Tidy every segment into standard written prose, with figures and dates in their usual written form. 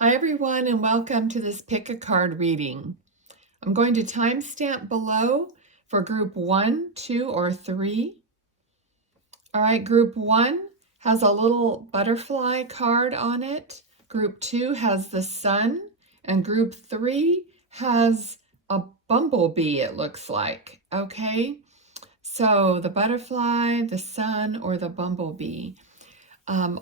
Hi everyone, and welcome to this pick a card reading. I'm going to timestamp below for group 1, 2, or 3. All right, group 1 has a little butterfly card on it. Group 2 has the sun, and group 3 has a bumblebee, it looks like. Okay, so the butterfly, the sun, or the bumblebee.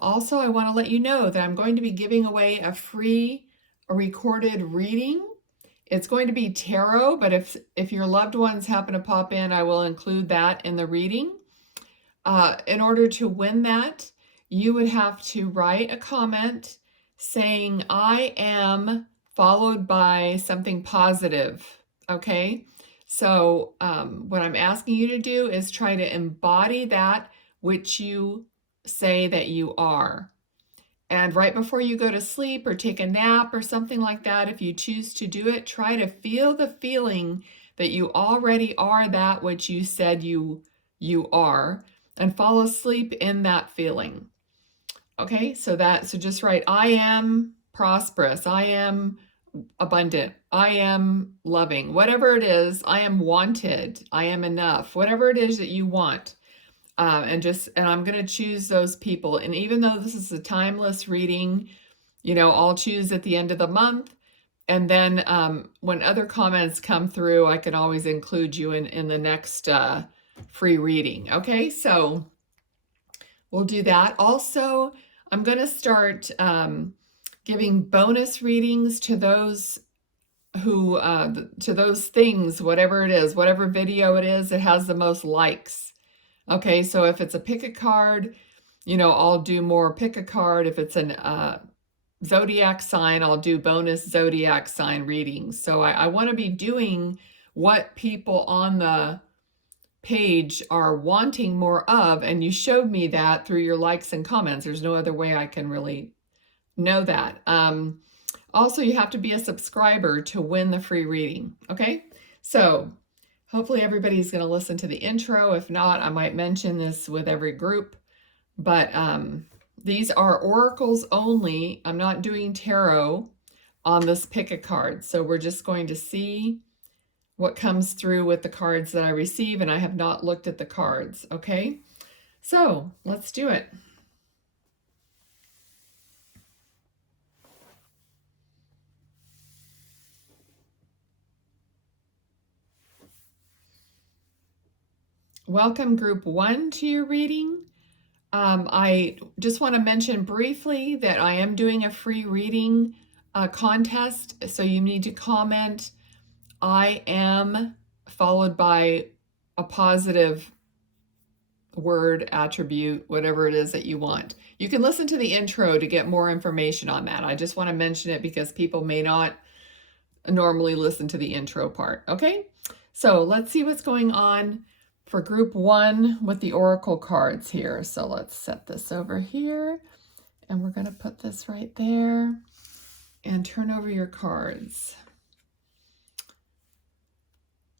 Also, I want to let you know that I'm going to be giving away a free recorded reading. It's going to be tarot, but if your loved ones happen to pop in, I will include that in the reading. In order to win that, you would have to write a comment saying I am followed by something positive. Okay, so what I'm asking you to do is try to embody that which you say that you are. And right before you go to sleep or take a nap or something like that, if you choose to do it, try to feel the feeling that you already are that which you said you are, and fall asleep in that feeling. Okay, so just write I am prosperous, I am abundant, I am loving, whatever it is, I am wanted, I am enough, whatever it is that you want. And I'm going to choose those people. And even though this is a timeless reading, I'll choose at the end of the month. And then when other comments come through, I can always include you in the next free reading. Okay, so we'll do that. Also, I'm going to start giving bonus readings to those to those things, whatever it is, whatever video it is, it has the most likes. Okay, so if it's a pick a card, I'll do more pick a card. If it's an zodiac sign, I'll do bonus zodiac sign readings. So I want to be doing what people on the page are wanting more of, and you showed me that through your likes and comments. There's no other way I can really know that. Also, you have to be a subscriber to win the free reading. Okay, so hopefully everybody's going to listen to the intro. If not, I might mention this with every group. But these are oracles only. I'm not doing tarot on this pick a card. So we're just going to see what comes through with the cards that I receive. And I have not looked at the cards. Okay, so let's do it. Welcome group 1 to your reading. I just want to mention briefly that I am doing a free reading contest. So you need to comment I am followed by a positive word, attribute, whatever it is that you want. You can listen to the intro to get more information on that. I just want to mention it because people may not normally listen to the intro part. Okay, so let's see what's going on for group 1 with the oracle cards here. So let's set this over here, and we're going to put this right there and turn over your cards.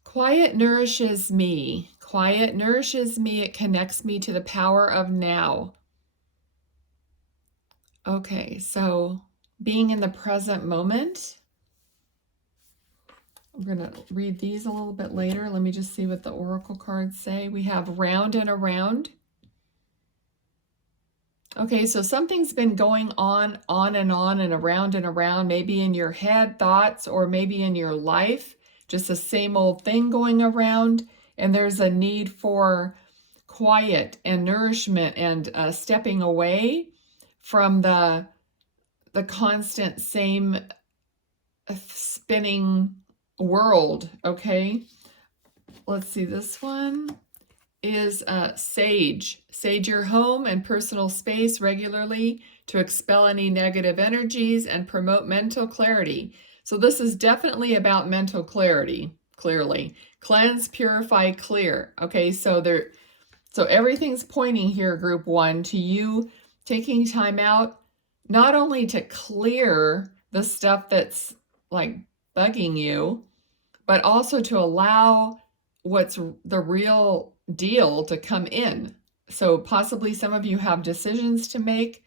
Quiet nourishes me. Quiet nourishes me. It connects me to the power of now. Okay, so being in the present moment. We're going to read these a little bit later. Let me just see what the oracle cards say. We have round and around. Okay, so something's been going on and on and around, maybe in your head, thoughts, or maybe in your life, just the same old thing going around. And there's a need for quiet and nourishment and stepping away from the constant same spinning world. Okay, let's see. This one is sage your home and personal space regularly to expel any negative energies and promote mental clarity. So this is definitely about mental clarity. Clearly cleanse, purify, clear. Okay, so everything's pointing here, group 1, to you taking time out not only to clear the stuff that's like bugging you, but also to allow what's the real deal to come in. So possibly some of you have decisions to make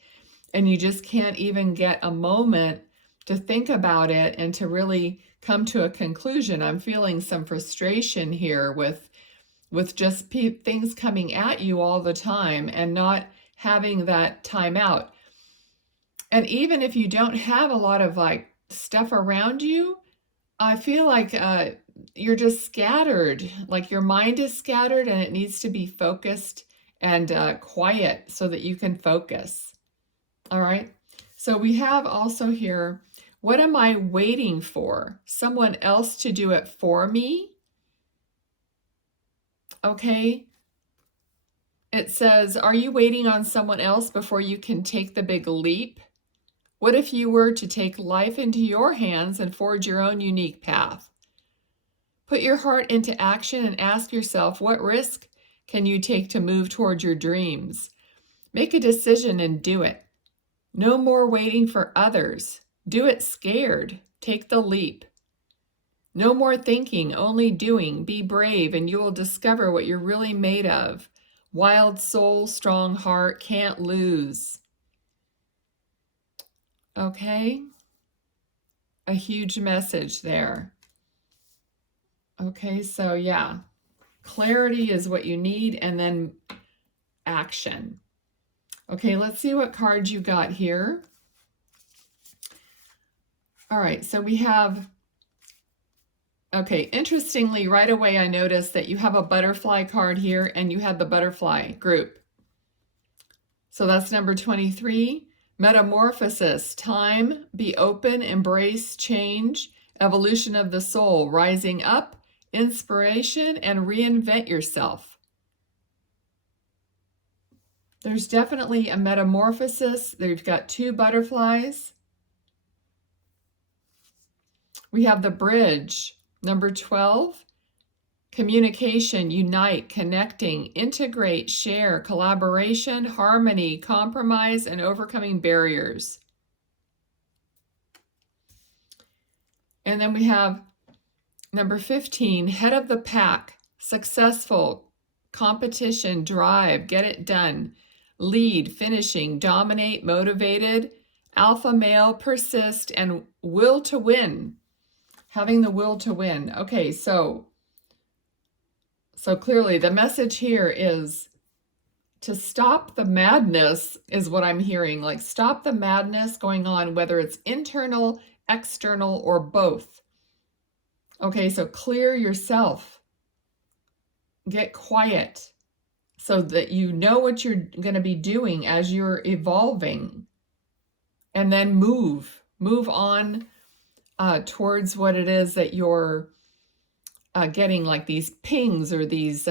and you just can't even get a moment think about it and to really come to a conclusion. I'm feeling some frustration here with just things coming at you all the time and not having that time out. And even if you don't have a lot of like stuff around you, I feel like you're just scattered, like your mind is scattered and it needs to be focused and quiet so that you can focus. All right. So we have also here, what am I waiting for? Someone else to do it for me? Okay. It says, are you waiting on someone else before you can take the big leap? What if you were to take life into your hands and forge your own unique path? Put your heart into action and ask yourself, what risk can you take to move toward your dreams? Make a decision and do it. No more waiting for others. Do it scared. Take the leap. No more thinking, only doing. Be brave and you will discover what you're really made of. Wild soul, strong heart, can't lose. Okay? A huge message there. Okay, so yeah, clarity is what you need, and then action. Okay, let's see what cards you got here. All right, so we have, okay, interestingly, right away I noticed that you have a butterfly card here and you have the butterfly group. So that's number 23. Metamorphosis, time, be open, embrace change, evolution of the soul, rising up, inspiration, and reinvent yourself. There's definitely a metamorphosis. They've got two butterflies. We have the bridge, number 12. Communication, unite, connecting, integrate, share, collaboration, harmony, compromise, and overcoming barriers. And then we have number 15, head of the pack, successful, competition, drive, get it done, lead, finishing, dominate, motivated, alpha male, persist, and will to win. Having the will to win. Okay, so clearly the message here is to stop the madness is what I'm hearing. Like stop the madness going on, whether it's internal, external, or both. Okay, so clear yourself. Get quiet so that you know what you're going to be doing as you're evolving. And then move on towards what it is that you're getting, like these pings or these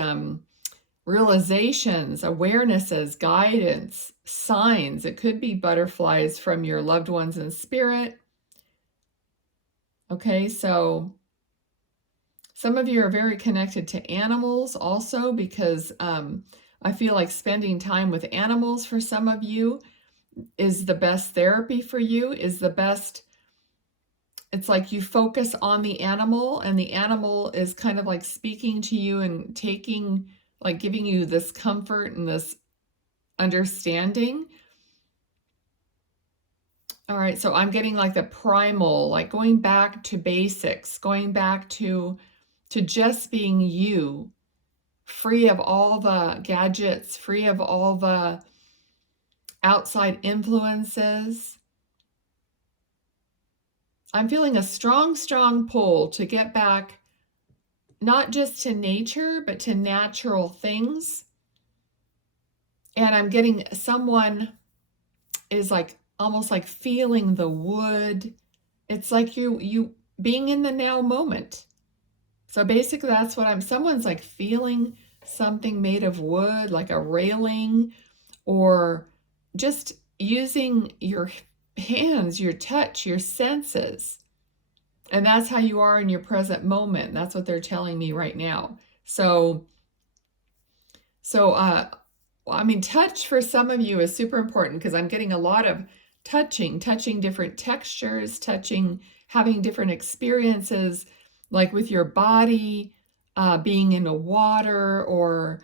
realizations, awarenesses, guidance, signs. It could be butterflies from your loved ones in spirit. Okay, so some of you are very connected to animals also, because I feel like spending time with animals for some of you is the best therapy for you, is the best. It's like you focus on the animal and the animal is kind of like speaking to you and taking, like giving you this comfort and this understanding. All right, so I'm getting like the primal, like going back to basics, going back to just being you, free of all the gadgets, free of all the outside influences. I'm feeling a strong, strong pull to get back, not just to nature, but to natural things. And I'm getting someone is like almost like feeling the wood. It's like you being in the now moment. So basically that's what someone's like feeling something made of wood, like a railing, or just using your hands, your touch, your senses. And that's how you are in your present moment. That's what they're telling me right now. So I mean, touch for some of you is super important because I'm getting a lot of touching different textures, having different experiences, like with your body, being in the water, or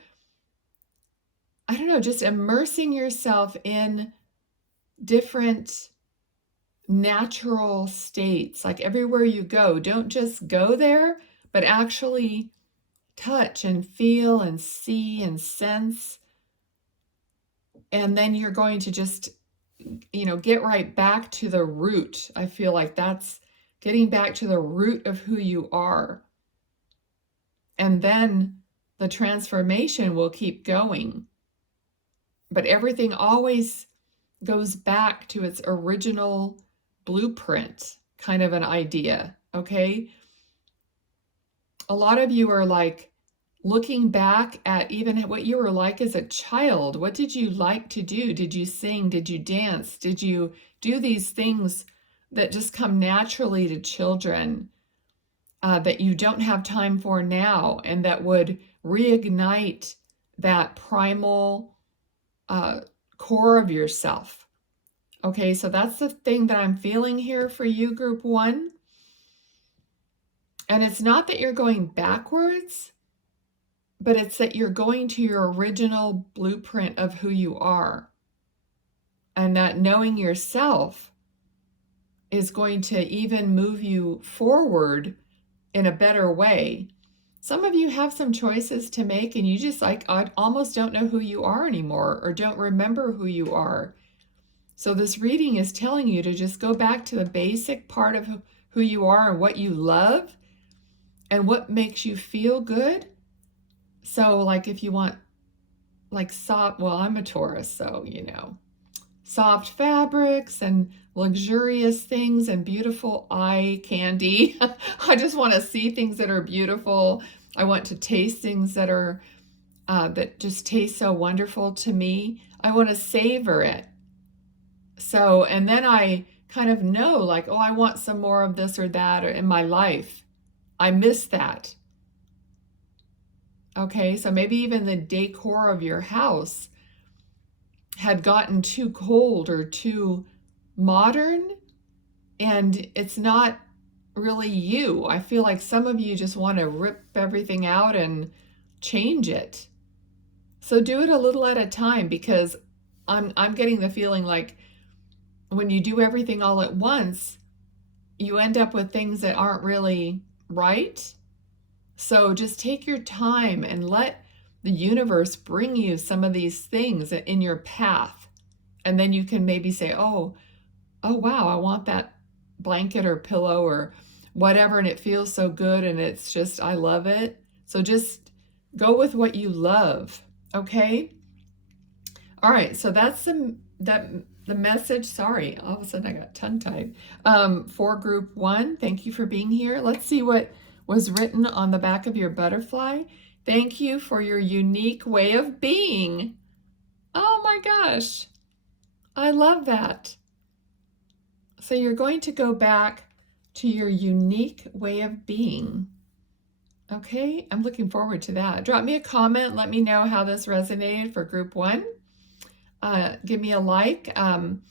I don't know, just immersing yourself in different natural states, like everywhere you go. Don't just go there, but actually touch and feel and see and sense. And then you're going to just, get right back to the root. I feel like that's getting back to the root of who you are. And then the transformation will keep going. But everything always goes back to its original blueprint, kind of an idea, okay? A lot of you are like looking back at even what you were like as a child. What did you like to do? Did you sing? Did you dance? Did you do these things that just come naturally to children that you don't have time for now, and that would reignite that primal core of yourself? Okay, so that's the thing that I'm feeling here for you, group one. And it's not that you're going backwards, but it's that you're going to your original blueprint of who you are. And that knowing yourself is going to even move you forward in a better way. Some of you have some choices to make, and you just I almost don't know who you are anymore, or don't remember who you are. So this reading is telling you to just go back to the basic part of who you are and what you love and what makes you feel good. So like if you want like soft, well, I'm a Taurus, so soft fabrics and luxurious things and beautiful eye candy. I just want to see things that are beautiful. I want to taste things that are that just taste so wonderful to me. I want to savor it. So, and then I kind of know like, oh, I want some more of this or that in my life. I miss that. Okay, so maybe even the decor of your house had gotten too cold or too modern, and it's not really you. I feel like some of you just want to rip everything out and change it. So do it a little at a time, because I'm getting the feeling like when you do everything all at once, you end up with things that aren't really right. So just take your time and let the universe bring you some of these things in your path. And then you can maybe say, oh wow, I want that blanket or pillow or whatever, and it feels so good, and it's just, I love it. So just go with what you love, okay? All right, so that's the message. Sorry, all of a sudden I got tongue-tied. For group one, thank you for being here. Let's see what was written on the back of your butterfly. Thank you for your unique way of being. Oh my gosh, I love that. So you're going to go back to your unique way of being. Okay, I'm looking forward to that. Drop me a comment. Let me know how this resonated for group one. Give me a like. I'm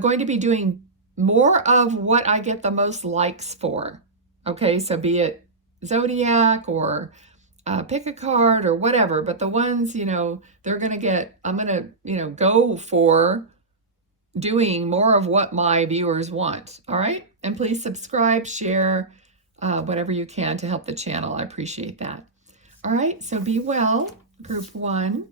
going to be doing more of what I get the most likes for. Okay, so be it Zodiac or pick a card or whatever, but the ones, they're going to get, I'm going to, go for doing more of what my viewers want. All right, and please subscribe, share, whatever you can to help the channel. I appreciate that. All right, so be well, group one.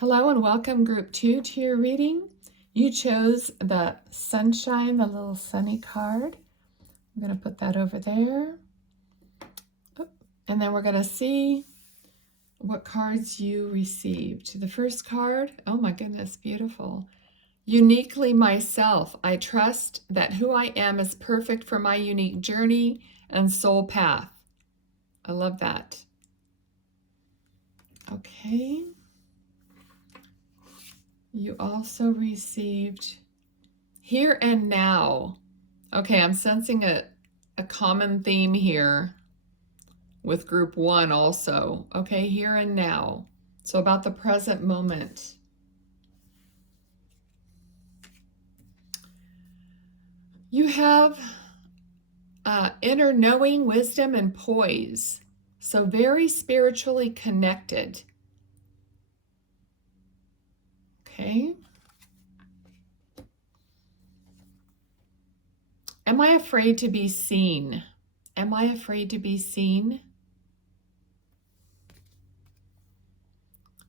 Hello and welcome, group two, to your reading. You chose the sunshine, the little sunny card. I'm going to put that over there. And then we're going to see what cards you received. The first card, oh my goodness, beautiful. Uniquely myself. I trust that who I am is perfect for my unique journey and soul path. I love that. Okay. You also received here and now. Okay, I'm sensing a common theme here with group 1 also. Okay, here and now. So about the present moment. You have inner knowing, wisdom, and poise. So very spiritually connected. Okay. Am I afraid to be seen? Am I afraid to be seen?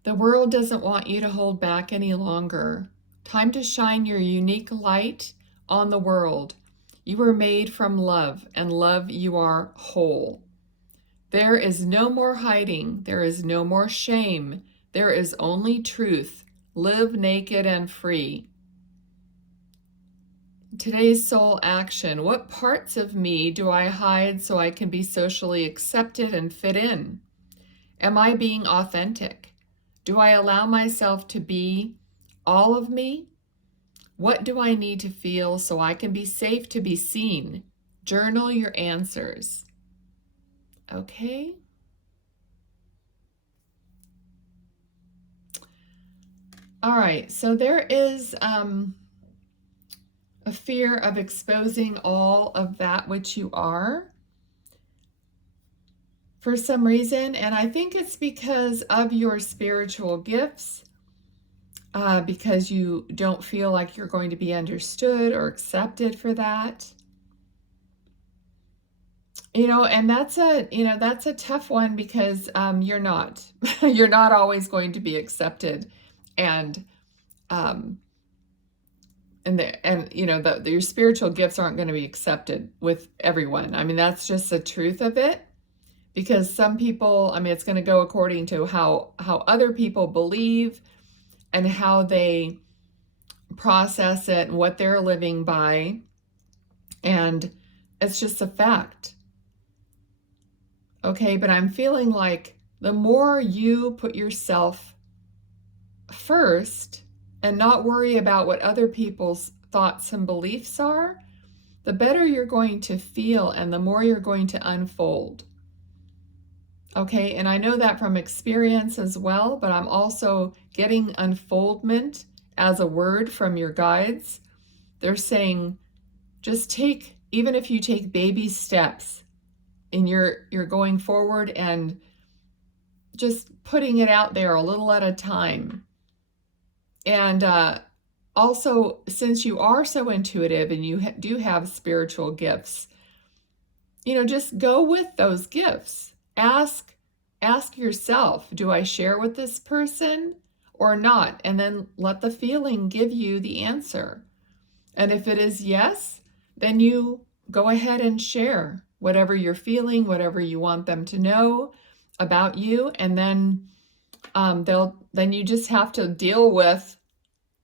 The world doesn't want you to hold back any longer. Time to shine your unique light on the world. You were made from love, and love you are whole. There is no more hiding. There is no more shame. There is only truth. Live naked and free. Today's soul action. What parts of me do I hide so I can be socially accepted and fit in? Am I being authentic? Do I allow myself to be all of me? What do I need to feel so I can be safe to be seen? Journal your answers. Okay. All right, so there is a fear of exposing all of that which you are for some reason, and I think it's because of your spiritual gifts, because you don't feel like you're going to be understood or accepted for that. And that's a tough one because you're not you're not always going to be accepted, and your spiritual gifts aren't going to be accepted with everyone. I mean, that's just the truth of it. Because some people, I mean, it's going to go according to how other people believe and how they process it and what they're living by. And it's just a fact. Okay, but I'm feeling like the more you put yourself first and not worry about what other people's thoughts and beliefs are, the better you're going to feel and the more you're going to unfold. Okay, and I know that from experience as well, but I'm also getting unfoldment as a word from your guides. They're saying, just take, even if you take baby steps and you're going forward and just putting it out there a little at a time. And also, since you are so intuitive and you do have spiritual gifts, just go with those gifts. Ask yourself, do I share with this person or not? And then let the feeling give you the answer. And if it is yes, then you go ahead and share whatever you're feeling, whatever you want them to know about you. And then then you just have to deal with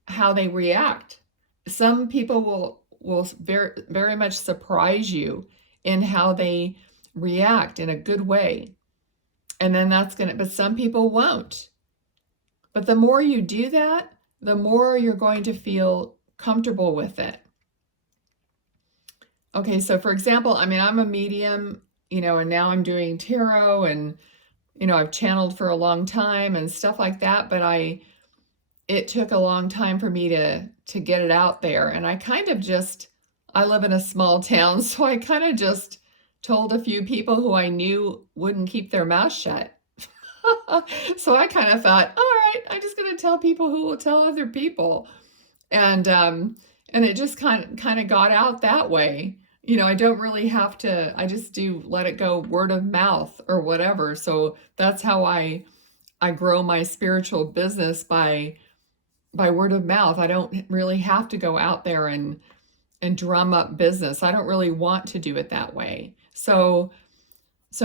how they react. Some people will very, very much surprise you in how they react in a good way. And then but some people won't. But the more you do that, the more you're going to feel comfortable with it. Okay, so for example, I mean, I'm a medium, and now I'm doing tarot and, I've channeled for a long time and stuff like that, but it took a long time for me to get it out there. And I live in a small town, so I kind of just told a few people who I knew wouldn't keep their mouth shut. So I kind of thought, all right, I'm just going to tell people who will tell other people. And it just kind of got out that way. I don't really have to, I just do let it go word of mouth or whatever. So that's how I grow my spiritual business by word of mouth. I don't really have to go out there and drum up business. I don't really want to do it that way. So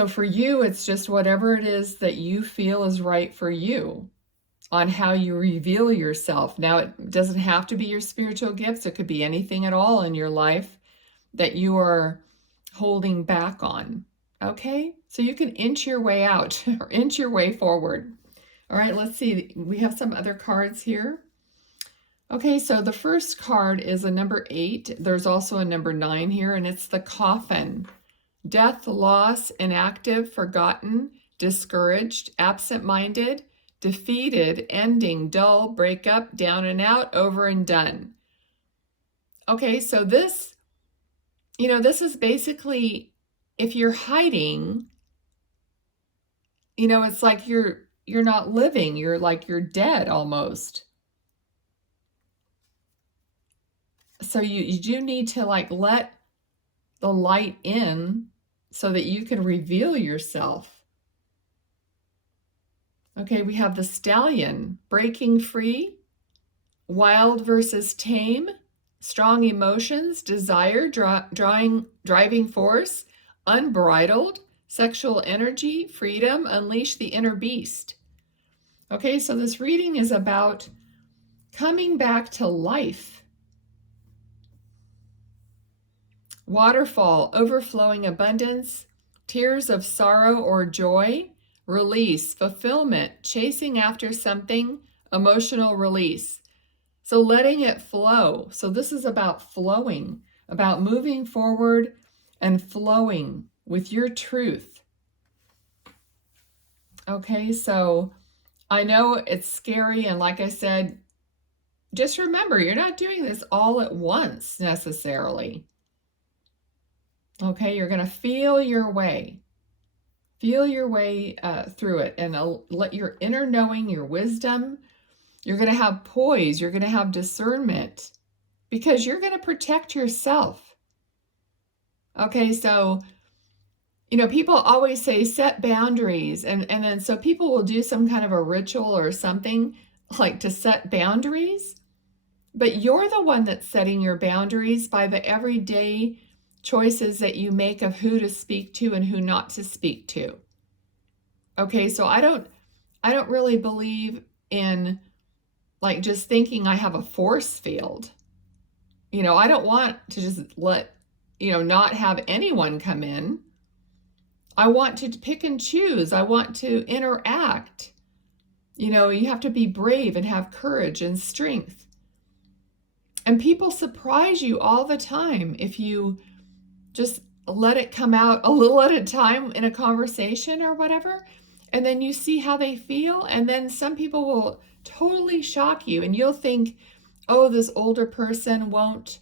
for you, it's just whatever it is that you feel is right for you on how you reveal yourself. Now, it doesn't have to be your spiritual gifts. It could be anything at all in your life that you are holding back on. Okay? So you can inch your way out or inch your way forward. All right, let's see. We have some other cards here. Okay, so the first card is a number 8. There's also a number 9 here, and it's the Coffin. Death, loss, inactive, forgotten, discouraged, absent-minded, defeated, ending, dull, breakup, down and out, over and done. Okay, so this, this is basically, if you're hiding, it's like you're not living, you're dead almost. So you do need to let the light in so that you can reveal yourself. Okay, we have the Stallion, breaking free, wild versus tame, strong emotions, desire, driving force, unbridled, sexual energy, freedom, unleash the inner beast. Okay, so this reading is about coming back to life. Waterfall, overflowing abundance, tears of sorrow or joy, release, fulfillment, chasing after something, emotional release. So letting it flow. So this is about flowing, about moving forward and flowing with your truth. Okay, so I know it's scary, and like I said, just remember, you're not doing this all at once necessarily. Okay, you're going to feel your way through it, and let your inner knowing, your wisdom, you're going to have poise, you're going to have discernment, because you're going to protect yourself. Okay, so, people always say set boundaries, and then so people will do some kind of a ritual or something like to set boundaries, but you're the one that's setting your boundaries by the everyday choices that you make of who to speak to and who not to speak to. Okay, so I don't really believe in just thinking I have a force field. I don't want to just let, not have anyone come in. I want to pick and choose. I want to interact. You have to be brave and have courage and strength. And people surprise you all the time if you just let it come out a little at a time in a conversation or whatever, and then you see how they feel, and then some people will totally shock you, and you'll think, oh, this older person won't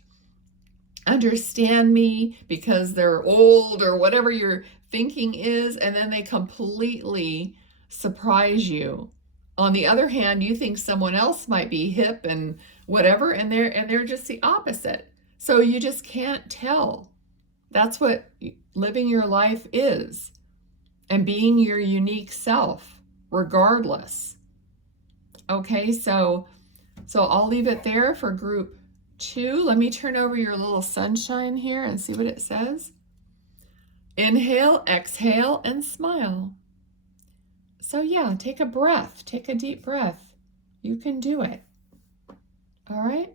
understand me because they're old or whatever your thinking is, and then they completely surprise you. On the other hand, you think someone else might be hip and whatever, and they're just the opposite. So you just can't tell. That's what living your life is, and being your unique self, regardless. Okay, so I'll leave it there for group 2. Let me turn over your little sunshine here and see what it says. Inhale, exhale, and smile. So yeah, take a breath. Take a deep breath. You can do it. All right.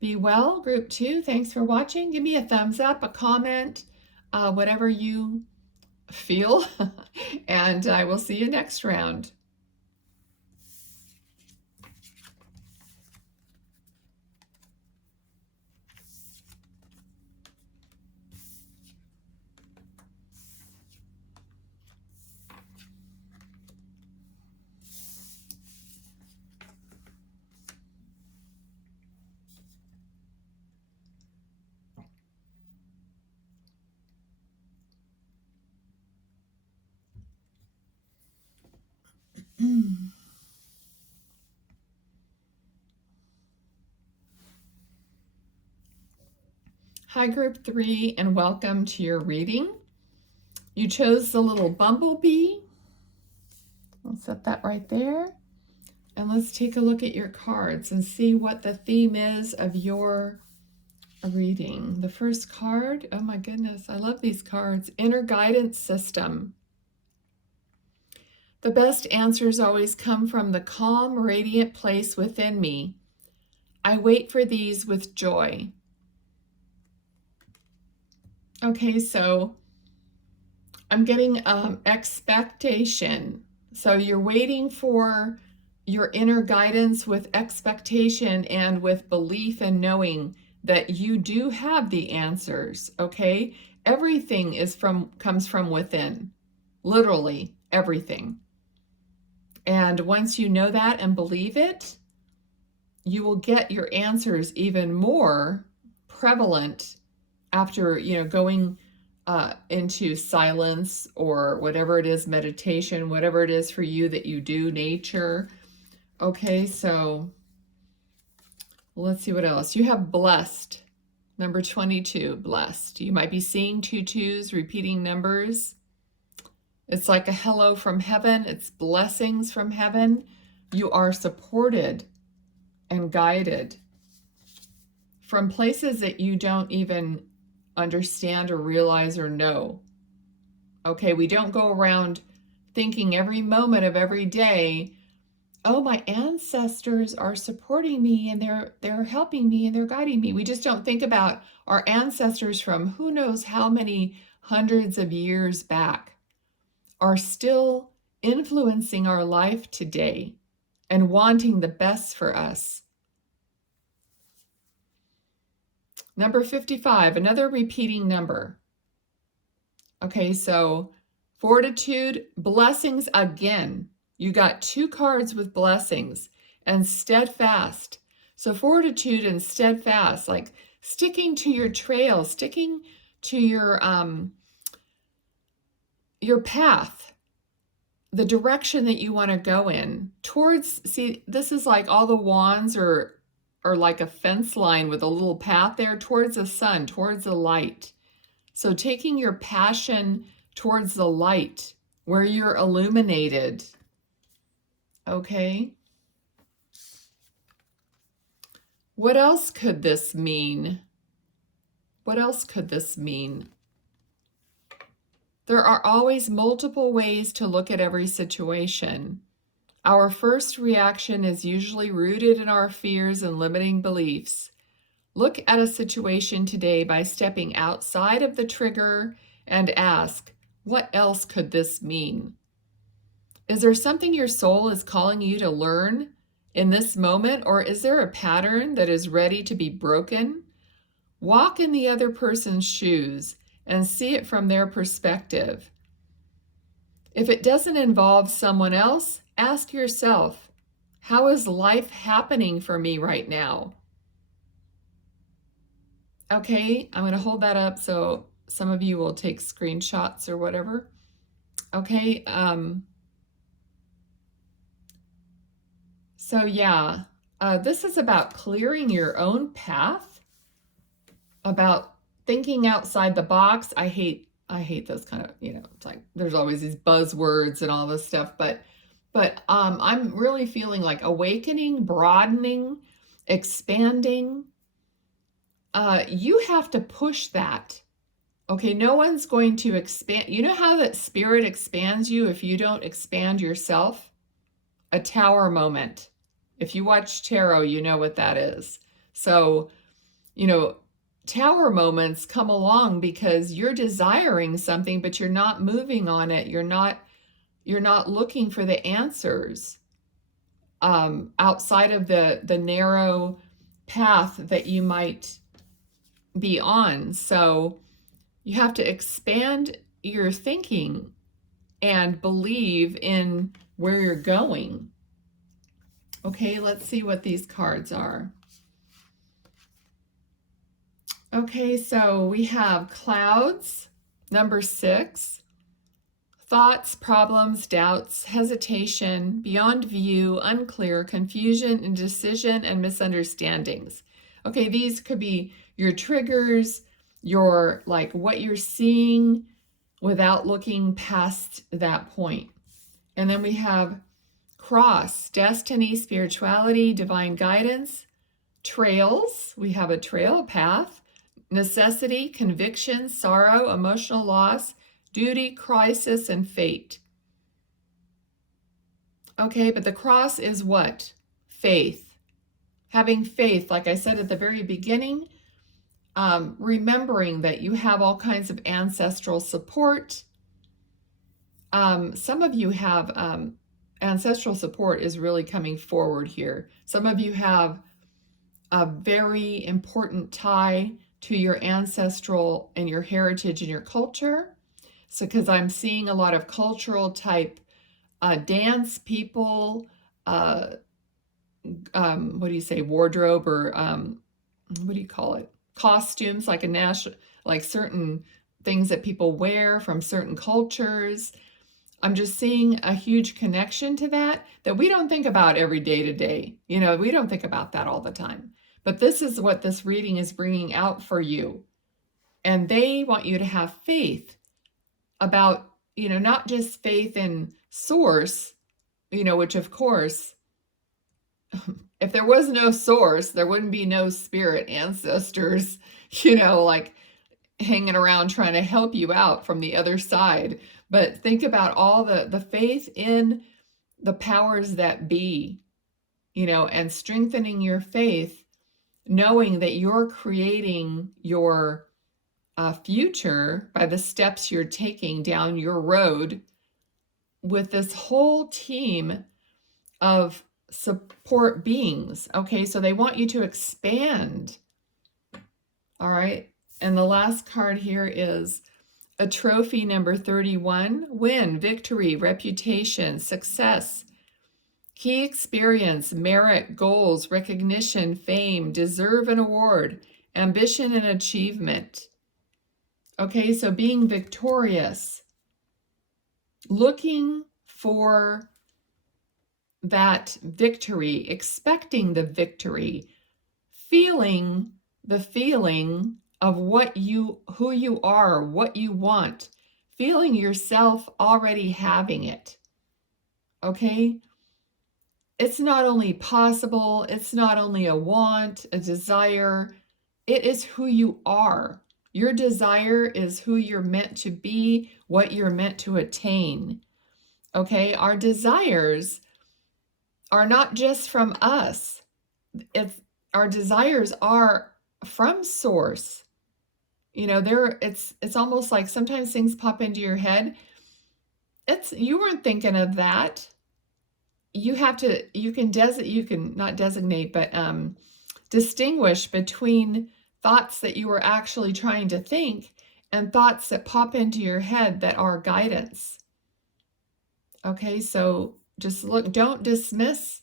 Be well, group 2. Thanks for watching. Give me a thumbs up, a comment, whatever you feel, and I will see you next round. Hi, group 3, and welcome to your reading. You chose the little bumblebee. I'll set that right there. And let's take a look at your cards and see what the theme is of your reading. The first card, oh my goodness, I love these cards. Inner guidance system. The best answers always come from the calm, radiant place within me. I wait for these with joy. Okay, so I'm getting expectation. So you're waiting for your inner guidance with expectation and with belief and knowing that you do have the answers, okay? Everything comes from within. Literally everything. And once you know that and believe it, you will get your answers even more prevalent after, going into silence or whatever it is, meditation, whatever it is for you that you do, nature. Okay, so let's see what else. You have blessed, number 22, blessed. You might be seeing 2 2s, repeating numbers. It's like a hello from heaven. It's blessings from heaven. You are supported and guided from places that you don't even understand or realize or know. Okay, we don't go around thinking every moment of every day, oh, my ancestors are supporting me and they're helping me and they're guiding me. We just don't think about our ancestors from who knows how many hundreds of years back are still influencing our life today and wanting the best for us. Number 55, another repeating number. Okay, so fortitude, blessings again. You got 2 cards with blessings, and steadfast. So fortitude and steadfast, like sticking to your trail, sticking to your path, the direction that you want to go in towards. See, this is like all the wands are like a fence line with a little path there towards the sun, towards the light. So taking your passion towards the light where you're illuminated. Okay. What else could this mean? What else could this mean? There are always multiple ways to look at every situation. Our first reaction is usually rooted in our fears and limiting beliefs. Look at a situation today by stepping outside of the trigger and ask, what else could this mean? Is there something your soul is calling you to learn in this moment, or is there a pattern that is ready to be broken? Walk in the other person's shoes and see it from their perspective. If it doesn't involve someone else, ask yourself, how is life happening for me right now? Okay, I'm going to hold that up so some of you will take screenshots or whatever. Okay, so yeah, this is about clearing your own path, about thinking outside the box. I hate those kind of, it's like there's always these buzzwords and all this stuff, but I'm really feeling like awakening, broadening, expanding. You have to push that. Okay, no one's going to expand. You know how that spirit expands you if you don't expand yourself? A tower moment. If you watch tarot, you know what that is. So, tower moments come along because you're desiring something, but you're not moving on it. You're not looking for the answers outside of the narrow path that you might be on. So you have to expand your thinking and believe in where you're going. Okay, let's see what these cards are. Okay, so we have clouds, number 6, thoughts, problems, doubts, hesitation, beyond view, unclear, confusion, indecision, and misunderstandings. Okay, these could be your triggers, your like what you're seeing without looking past that point. And then we have cross, destiny, spirituality, divine guidance, trails. We have a trail, a path, necessity, conviction, sorrow, emotional loss, duty, crisis, and fate. Okay, but the cross is what? Faith. Having faith, like I said at the very beginning, remembering that you have all kinds of ancestral support. Some of you have ancestral support is really coming forward here. Some of you have a very important tie to your ancestral and your heritage and your culture. So, because I'm seeing a lot of cultural type dance people, what do you say, wardrobe, or what do you call it? Costumes, like a national, like certain things that people wear from certain cultures. I'm just seeing a huge connection to that we don't think about every day to day. You know, we don't think about that all the time. But this is what this reading is bringing out for you. And they want you to have faith about, you know, not just faith in source, you know, which of course, if there was no source, there wouldn't be no spirit ancestors, you know, like hanging around trying to help you out from the other side. But think about all the faith in the powers that be, you know, and strengthening your faith, knowing that you're creating your future by the steps you're taking down your road with this whole team of support beings. Okay, so they want you to expand. All right, and the last card here is a trophy number 31. Win, victory, reputation, success, key experience, merit, goals, recognition, fame, deserve an award, ambition and achievement. Okay, so being victorious, looking for that victory, expecting the victory, feeling the feeling of who you are, what you want, feeling yourself already having it. Okay? It's not only possible, it's not only a want, a desire, it is who you are. Your desire is who you're meant to be, what you're meant to attain. Okay? Our desires are not just from us. Our desires are from source. You know, it's almost like sometimes things pop into your head. You weren't thinking of that. You can not designate, but distinguish between thoughts that you were actually trying to think and thoughts that pop into your head that are guidance. Okay, so just look, don't dismiss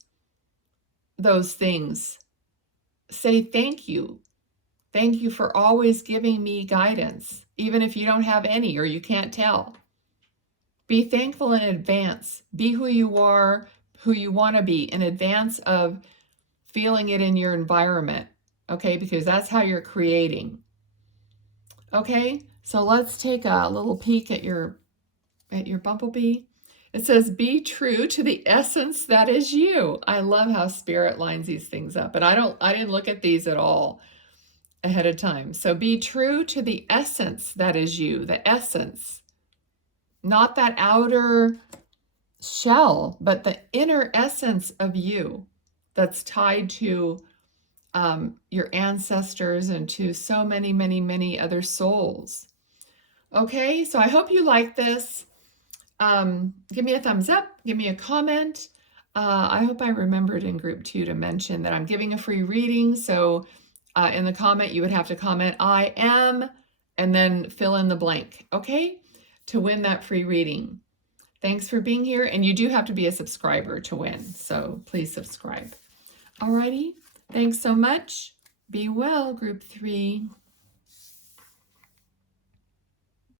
those things. Say thank you. Thank you for always giving me guidance, even if you don't have any or you can't tell. Be thankful in advance. Be who you are, who you want to be in advance of feeling it in your environment, okay? Because that's how you're creating. Okay, so let's take a little peek at your bumblebee. It says, be true to the essence that is you. I love how Spirit lines these things up, but I didn't look at these at all ahead of time. So be true to the essence that is you, the essence, not that outer shell, but the inner essence of you that's tied to your ancestors and to so many, many, many other souls. Okay, so I hope you like this. Give me a thumbs up, give me a comment. I hope I remembered in group 2 to mention that I'm giving a free reading. So in the comment, you would have to comment, I am, and then fill in the blank, okay, to win that free reading. Thanks for being here. And you do have to be a subscriber to win. So please subscribe. Alrighty. Thanks so much. Be well, group 3.